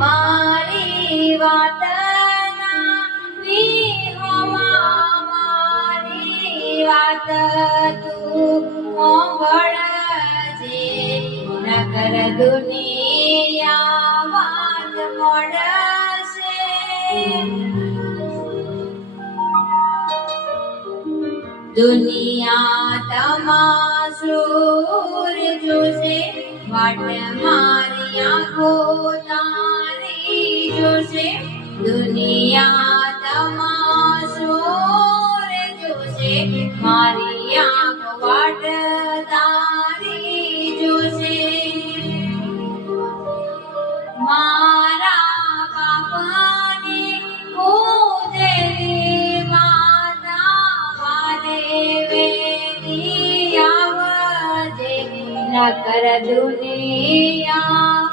મારી વાતના વિહોમાં મારી વાત તું સાંભળજે, નકર દુનિયા વાત મોડશે. દુનિયા તમાસુર જોશે, વાટ મારી આંખો તારી જોશે. દુનિયા તમાસુર જોશે, મારી આંખો વાટ તારી જોશે. મારા બાપની પૂજેલી માતા વારે વેલી આવજે, નકર દુનિયા